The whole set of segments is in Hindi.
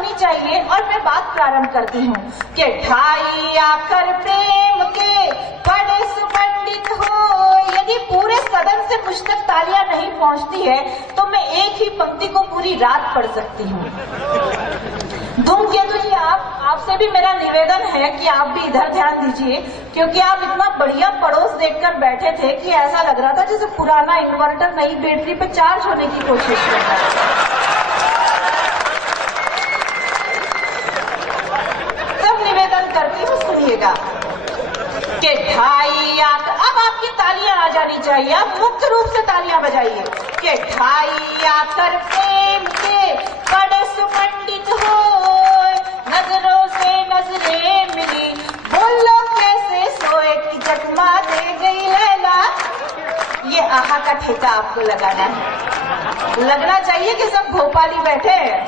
होनी चाहिए। और मैं बात प्रारंभ करती हूँ कि ढाई आकर प्रेम के बड़े सुपंडित हो। यदि पूरे सदन से मुझ तक तालियां नहीं पहुंचती है तो मैं एक ही पंक्ति को पूरी रात पढ़ सकती हूँ। धूमकेतु जी, आपसे भी मेरा निवेदन है कि आप भी इधर ध्यान दीजिए, क्योंकि आप इतना बढ़िया पड़ोस देखकर बैठे थे कि ऐसा लग रहा था जैसे पुराना इन्वर्टर नई बैटरी पे चार्ज होने की कोशिश कर रहा है। सब निवेदन करती हूँ, सुनिएगा कि ढाई आकर, अब आपकी तालियां आ जानी चाहिए, अब मुक्त रूप से तालियां बजाइए कि ढाई आकर प्रेम के बड़े सुपंडित हो, नजरों से नजरें मिली, बोलो कैसे सोए कि जगमा दे गई लैला। ये आहा का ठेका आपको लगाना है, लगना चाहिए कि सब भोपाली बैठे हैं।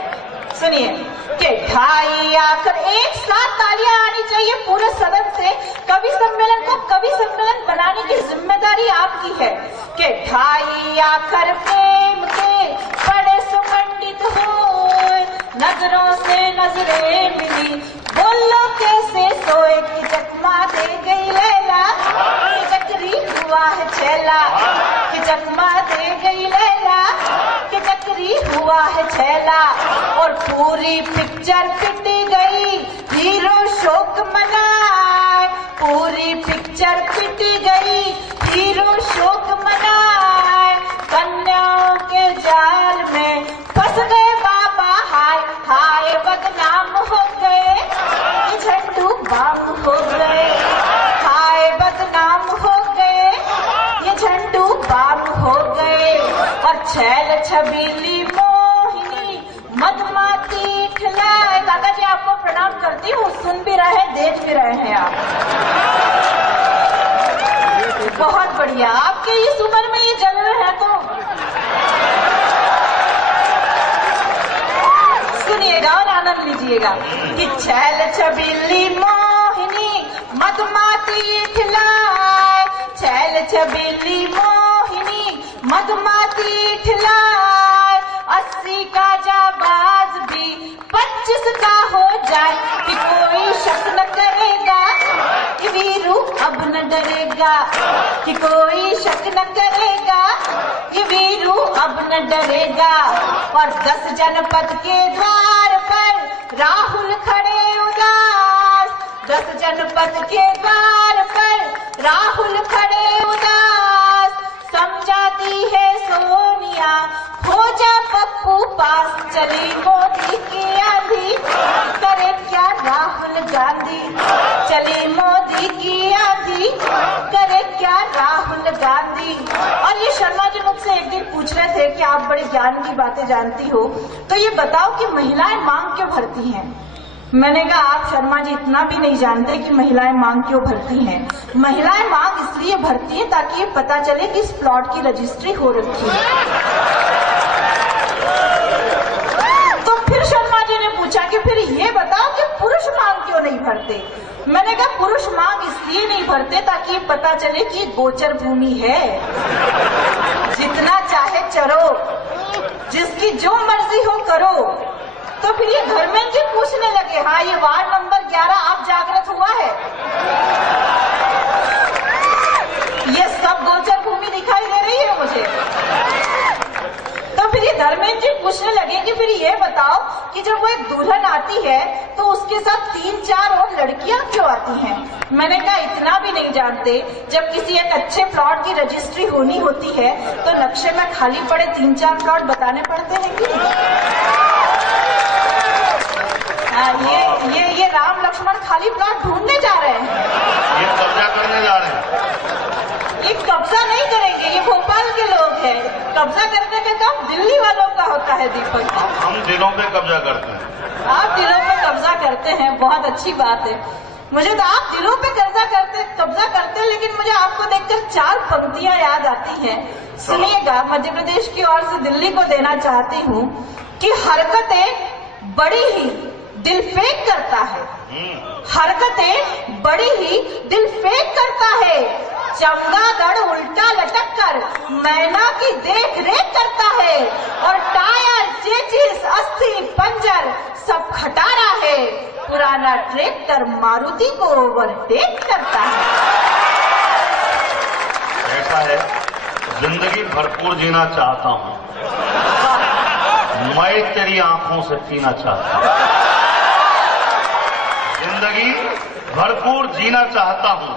सुनिए कि ढाई आकर, एक साथ तालियां आनी चाहिए पूरे सदन से। कवि सम्मेलन को कवि सम्मेलन बनाने की जिम्मेदारी आपकी है कि ढाई आकर प्रेम के बड़े सुपंडित हो, नजरों से नजरें मिली, बोलो कैसे सोए कि जगमा दे गई लैला, कि चक्री हुआ है छैला, कि जगमा दे गई लैला, कि चक्री हुआ है छैला। और पूरी पिक्चर पिटी गई, हीरो शोक मनाए, पूरी पिक्चर पिटी गई, हीरो शोक मनाए, कन्याओं के जाल में फंस गए बाबा, हाय हाय बदनाम हो गए, ये झंडू बाम हो गए, हाय बदनाम हो गए, ये झंडू बाम हो गए। और छैल छबीली मोहिनी मधुमाती खिलाए। दादा जी, आपको प्रणाम करती हूँ, सुन भी रहे हैं, देख भी रहे हैं आप। बहुत बढ़िया, आपके इस उम्र में ये जलवे हैं तो सुनिएगा और आनंद लीजिएगा कि छैल छबीली मोहिनी मधुमाती खिलाए, छैल छबीली मोहिनी मधुमाती खिलाए, 80 का जाबाज भी 25 का हो जाए, कि कोई शक न करेगा कि वीरू अब न डरेगा, कि कोई शक न करेगा कि वीरू अब न डरेगा। और 10 जनपद के द्वार पर राहुल खड़े उदास, 10 जनपद के द्वार पर राहुल खड़े उदास, समझाती है सोनिया हो जा पप्पू पास, चली मोदी की आंधी करे क्या राहुल गांधी, चली मोदी की आंधी करे क्या राहुल गांधी। और ये शर्मा जी मुझसे एक दिन पूछ रहे थे कि आप बड़े ज्ञान की बातें जानती हो, तो ये बताओ कि महिलाएं मांग क्यों भरती हैं। मैंने कहा आप शर्मा जी इतना भी नहीं जानते कि महिलाएं मांग क्यों भरती हैं। महिलाएं मांग इसलिए भरती हैं ताकि ये पता चले कि इस प्लॉट की रजिस्ट्री हो रखी है। तो फिर शर्मा जी ने पूछा कि फिर ये बताओ कि पुरुष मांग क्यों नहीं भरते। मैंने कहा पुरुष मांग इसलिए नहीं भरते ताकि पता चले कि गोचर भूमि है, जितना चाहे चरो, जिसकी जो मर्जी हो करो। तो फिर ये धर्मेंद्र जी पूछने लगे, हाँ ये वार्ड नंबर 11 आप जागृत हुआ है, ये सब गोचर भूमि दिखाई दे रही है मुझे। तो फिर ये धर्मेंद्र जी पूछने लगे कि फिर ये बताओ कि जब वो एक दुल्हन आती है तो उसके साथ 3-4 और लड़कियां क्यों आती हैं। मैंने कहा इतना भी नहीं जानते, जब किसी एक अच्छे प्लॉट की रजिस्ट्री होनी होती है तो नक्शे में खाली पड़े 3-4 प्लॉट बताने पड़ते हैं कि ये राम लक्ष्मण खाली प्लॉट ढूंढने जा रहे हैं, ये कब्जा करने जा रहे हैं। ये कब्जा नहीं करेंगे, ये भोपाल के लोग हैं, कब्जा करने का काम दिल्ली वालों का होता है। दीपक, हम दिलों पे कब्जा करते हैं। आप दिलों पे कब्जा करते हैं, बहुत अच्छी बात है। मुझे तो आप दिलों पे कब्जा करते हैं, लेकिन मुझे आपको देखकर 4 पंक्तियां याद आती हैं। सुनिएगा, मध्य प्रदेश की ओर से दिल्ली को देना चाहती हूँ कि हरकतें बड़ी ही दिल फेंक करता है, हरकतें बड़ी ही दिल फेंक करता है, चमगादड़ उल्टा लटक कर मैना की देख रेख करता है, और टायर, चेचिस, अस्थि, पंजर सब पुराना ट्रैक्टर मारुति को ओवरटेक करता है। ऐसा है, जिंदगी भरपूर जीना चाहता हूँ, मैं तेरी आंखों से पीना चाहता हूँ। जिंदगी भरपूर जीना चाहता हूँ,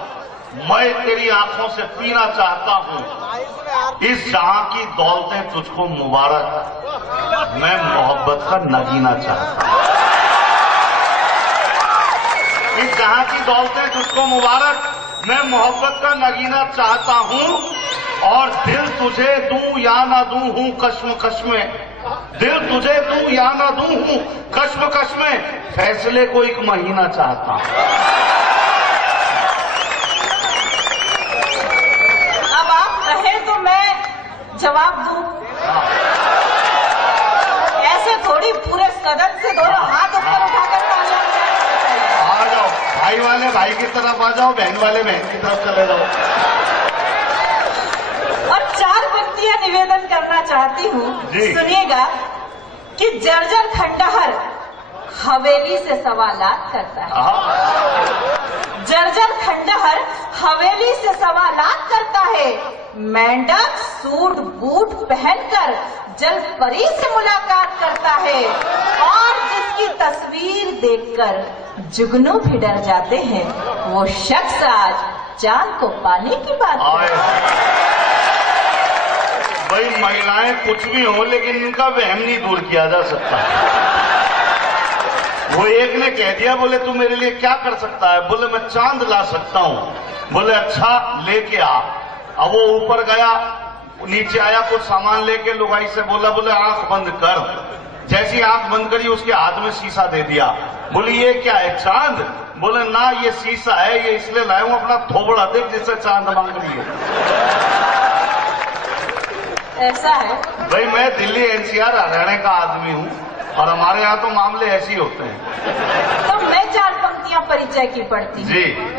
मैं तेरी आंखों से पीना चाहता हूँ। इस जहां की दौलतें तुझको मुबारक, मैं मोहब्बत का नगीना चाहता हूँ। इस जहां की दौलतें तुझको मुबारक, मैं मोहब्बत का नगीना चाहता हूँ। और दिल तुझे दूं या ना दूं हूं कश्मकश में, दिल तुझे दूं या ना दूं हूं कश्मकश में, फैसले को एक महीना चाहता हूं। अब आप कहे तो मैं जवाब दूं। ऐसे थोड़ी पूरे सदन से दोनों हाथ ऊपर उठाकर आ जाओ, भाई वाले भाई की तरफ आ जाओ, बहन वाले बहन की तरफ चले जाओ। और 4 पंक्तियां निवेदन करना चाहती हूँ, सुनिएगा कि जर्जर खंडहर हवेली से सवालात करता है। जर्जर खंडहर हवेली से सवालात करता है। मेंढक सूट बूट पहनकर जल परी से मुलाकात करता है। और जिसकी तस्वीर देखकर जुगनू भी डर जाते हैं, वो शख्स आज चांद को पाने की बात करता है। भाई महिलाएं कुछ भी हो, लेकिन इनका वहम नहीं दूर किया जा सकता। वो एक ने कह दिया, बोले तू मेरे लिए क्या कर सकता है? बोले मैं चांद ला सकता हूँ। बोले अच्छा लेके आ। अब वो ऊपर गया, नीचे आया, कुछ सामान लेके लुगाई से बोला, बोले आंख बंद कर। जैसी आंख बंद करी, उसके हाथ में शीशा दे दिया। बोली ये क्या है? चांद? बोले ना, ये शीशा है, ये इसलिए लाया हूं अपना थोबड़ा देख जिससे चांद मांग रही है। ऐसा है भाई, मैं दिल्ली एनसीआर हरियाणा का आदमी हूँ और हमारे यहाँ तो मामले ऐसे ही होते हैं। तो मैं 4 पंक्तियां परिचय की पढ़ती हूँ,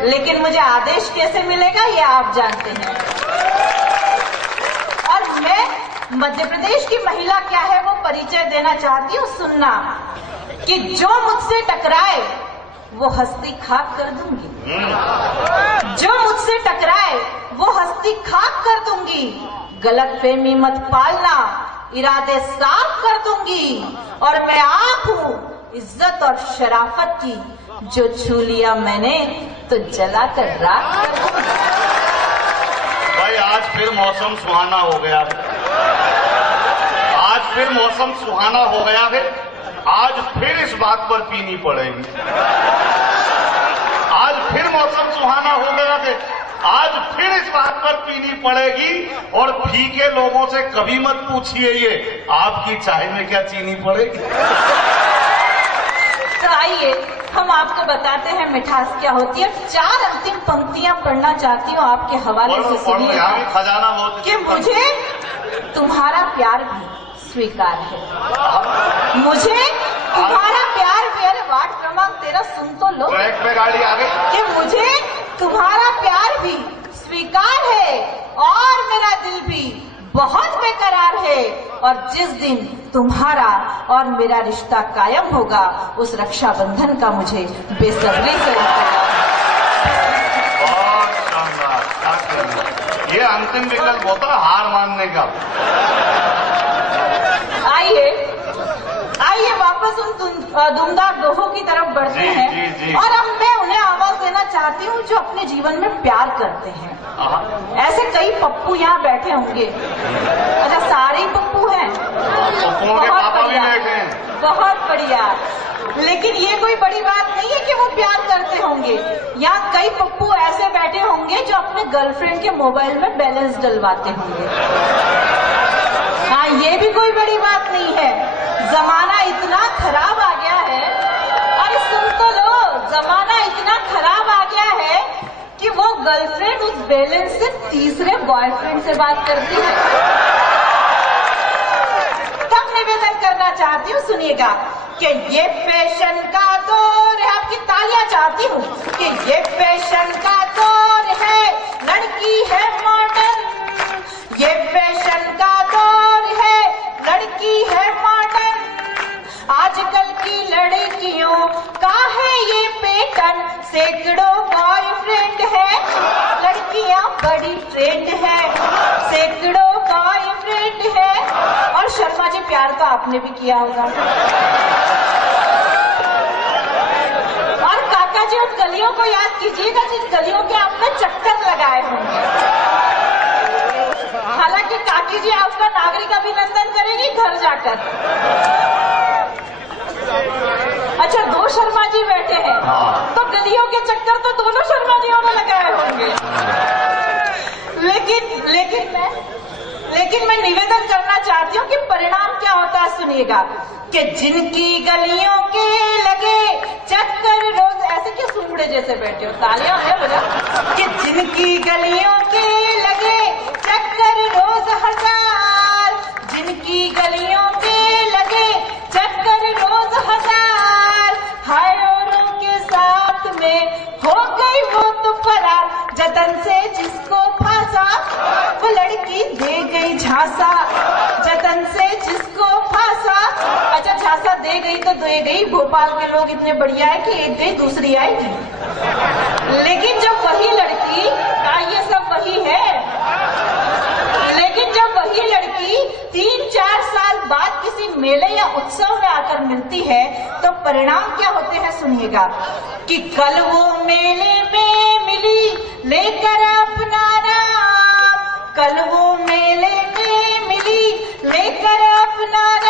लेकिन मुझे आदेश कैसे मिलेगा ये आप जानते हैं। और मैं मध्य प्रदेश की महिला क्या है वो परिचय देना चाहती हूँ। सुनना कि जो मुझसे टकराए वो हस्ती खाक कर दूंगी। जो मुझसे टकराए वो हस्ती खाक कर दूंगी। गलतफहमी मत पालना, इरादे साफ कर दूंगी। और मैं आंख हूँ इज्जत और शराफत की, जो छू लिया मैंने तो जला कर राख कर दूंगी। भाई आज फिर मौसम सुहाना हो गया है। आज फिर मौसम सुहाना हो गया है। आज फिर इस बात पर पीनी पड़ेगी। आज फिर मौसम सुहाना हो गया है। आज फिर इस बात पर पीनी पड़ेगी। और फीके लोगों से कभी मत पूछिए ये आपकी चाय में क्या चीनी पड़ेगी। तो आइए हम आपको बताते हैं मिठास क्या होती है। 4 अंतिम पंक्तियां पढ़ना चाहती हूँ आपके हवाले से। सुनिए खजाना बहुत कि मुझे तुम्हारा प्यार भी स्वीकार है। मुझे तुम्हारा प्यार भी, अरे वार्ड क्रमांक 13 सुन तो लो। ट्रैक पे गाड़ी आ गई। कि मुझे तुम्हारा प्यार भी स्वीकार है और मेरा दिल भी बहुत बेकरार है। और जिस दिन तुम्हारा और मेरा रिश्ता कायम होगा, उस रक्षाबंधन का मुझे बेसब्री से इंतजार। बहुत शानदार। ये अंतिम विकल्प होता है हार मानने का। आइए वापस उन दुमदार दोहों की तरफ बढ़ते हैं। और अब मैं उन्हें आवाज देना चाहती हूँ जो अपने जीवन में प्यार करते हैं। ऐसे कई पप्पू यहाँ बैठे होंगे। अच्छा, सारे पप्पू हैं? बहुत बढ़िया, बहुत बढ़िया। लेकिन ये कोई बड़ी बात नहीं है कि वो प्यार करते होंगे। यहाँ कई पप्पू ऐसे बैठे होंगे जो अपने गर्लफ्रेंड के मोबाइल में बैलेंस डलवाते होंगे। हाँ, ये भी कोई बड़ी बात नहीं है। जमाना इतना खराब आ गया है, अरे सुन तो लो, जमाना इतना खराब आ गया है कि वो गर्लफ्रेंड उस बैलेंस से तीसरे बॉयफ्रेंड से बात करती है। तब निवेदन करना चाहती हूँ, सुनिएगा कि ये फैशन का दौर है। आपकी तालियां चाहती हूँ कि ये फैशन का दौर है, लड़की है मॉडर्न। ये फैशन का दौर है, लड़की है मॉडर्न। आजकल की लड़कियों का है ये पैटर्न, सैकड़ों बॉयफ्रेंड है, लड़कियां बड़ी ट्रेंड है, सैकड़ों बॉयफ्रेंड है। और शर्मा जी प्यार तो आपने भी किया होगा। और काका जी उन गलियों को याद कीजिएगा जिन गलियों के आपने चक्कर लगाए होंगे। हालांकि काकी जी आपका नागरिक अभिनंदन करेगी घर जाकर। अच्छा, दो शर्मा जी बैठे हैं, तो गलियों के चक्कर तो दोनों शर्मा जियों ने लगाए होंगे। लेकिन मैं निवेदन करना चाहती हूँ कि परिणाम क्या होता है सुनिएगा, कि जिनकी गलियों के लगे चक्कर रोज, ऐसे क्यों सूंघड़े जैसे बैठे हो, तालियां है बोला, कि जिनकी गलियों के लगे चक्कर रोज हजार, जिनकी गलियों के लगे चक्कर रोज हजार, हाय औरों के साथ में हो गई वो तो फरार, जतन से जिसको फांसा वो लड़की दे गई झांसा, जतन से जिसको फांसा। अच्छा, झांसा दे गई तो दे गई, भोपाल के लोग इतने बढ़िया है कि एक गई दूसरी आएगी। लेकिन जब वही लड़की, ये सब वही है, लेकिन जब वही लड़की 3-4 साल बाद किसी मेले या उत्सव में आकर मिलती है तो परिणाम क्या होते हैं सुनिएगा, कि कल वो मेले में मिली लेकर अपना नाम, कल वो मेले में मिली लेकर अपना नाम,